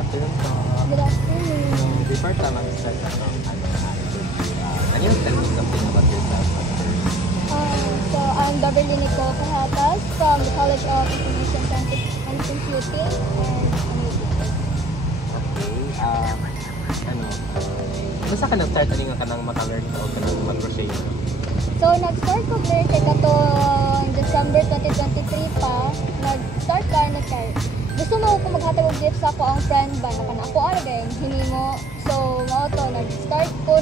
afternoon po. Good afternoon. So, before ka mag-start can you tell me something about yourself? So I'm Beverly Nicole Cajatas from the College of Information Science and Computing and Analytics. Okay, basta ka nag-start nga ka nang maka-learn o ka nang mag-crochet? So nag-start ko learn kay katong December 2023 pa. Nag-start ka na kay gusto mo ko maghatag og gift sa ako ang friend ba na kana ako ara gay hinimo. So mao to nag-start ko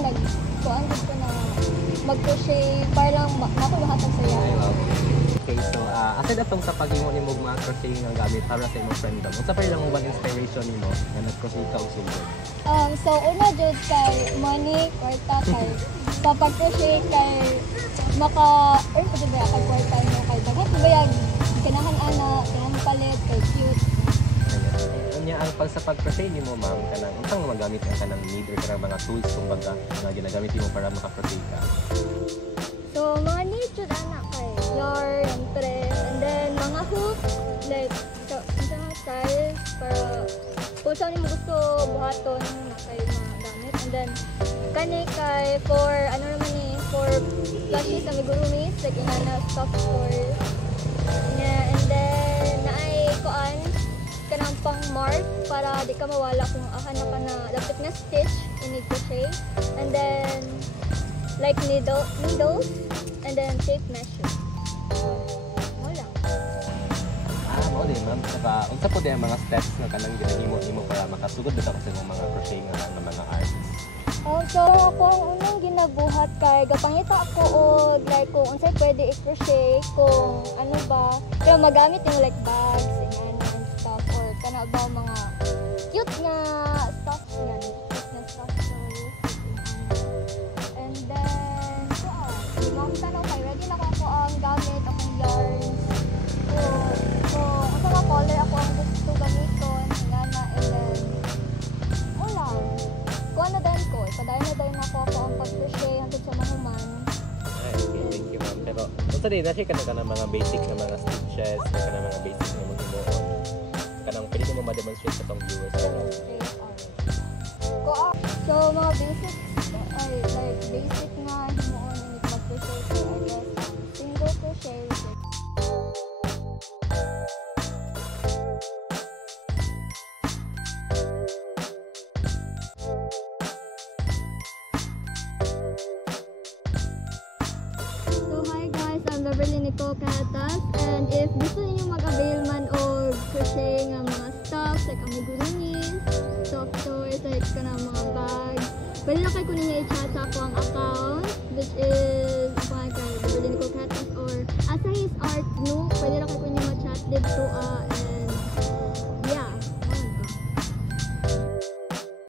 kuan ko na mag-crochet para lang ako mahatag sa iya. Okay, so aside atong sa paghimo nimo mga crochet nga gamit para sa imong friend mo. Unsa pa lang mo inspiration nimo nga nag-crochet ka og sulod? So una jud kay money kwarta kay sa pag-crochet kay maka-earn pa jud ba kay kwarta mo kay dagat bayag ganahan ana kanang palit kay cute. Unya ang pag sa pag-crochet nimo ma'am kanang unsang magamit ang kanang need or kanang mga tools kumbaga nga ginagamit nimo para maka-crochet ka? So mga need jud ana kay yarn, thread, and then mga hook like mga styles para kung saan mo gusto buhaton na kay magamit. And then kani kay for ano naman ni for plushies na migurumis like inana soft toys. Yeah, and then naay kuan kanang pang mark para di ka mawala kung na ka na dapat na stitch in crochet. And then like needles and then tape measure. Wala. Mao din ma'am. Saka unsa po din ang mga steps nga kanang ginahimo para makasugod bitaw sa imong mga crochet nga mga artists? So ako ang unang ginabuhat kay gapangita ako og like kung unsay pwede i-crochet kung ano ba pero magamit yung like bags and stuff or kana ba mga cute nga stuff yan. Cute nga stuff toys. And then di mo tanong kay ready na ako ang gamit akong yarns. So ang mga color ako ang gusto gamiton nga na and then wala. Kuha na din ko. Padayon na din ako ang pag-crochet hanggang sa mahuman. Okay, thank you ma'am. Pero unsa din na ka ng mga basic na mga stitches, ka ng mga basic na mga himuon. Kanang pwede mo ma-demonstrate sa tong viewers. So mga basic ay like basic na himuon ni mag-crochet ko I guess single crochet. Beverly Nicole Cajatas, and if gusto niyo mag-avail man o crochet nga mga stuff like amigurumis, soft toys, like kana mga bags, pwede na kayo kunin niya i-chat sa ako ang account which is Beverly Nicole Cajatas or Asahis Art Nook, pwede na kayo kunin niya ma-chat dito and